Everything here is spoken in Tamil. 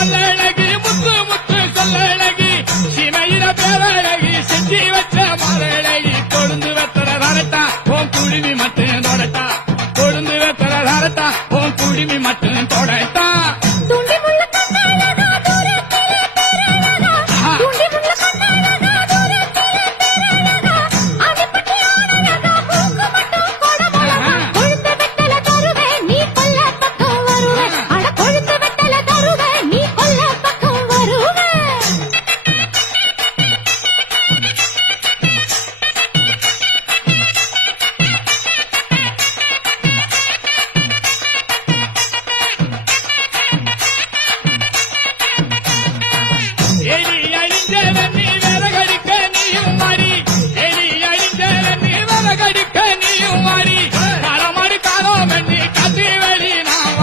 பல்லழகி முத்து முத்து சொல்லழகி சிமையில பேரழகி செஞ்சி வச்ச மரழகி கொழுந்து வெத்தர வரட்டா உன் குழுமி மட்டும் தொடட்டா கொழுந்து வெத்தர வரட்டா உன் குழுமி மட்டும் தொடட்டா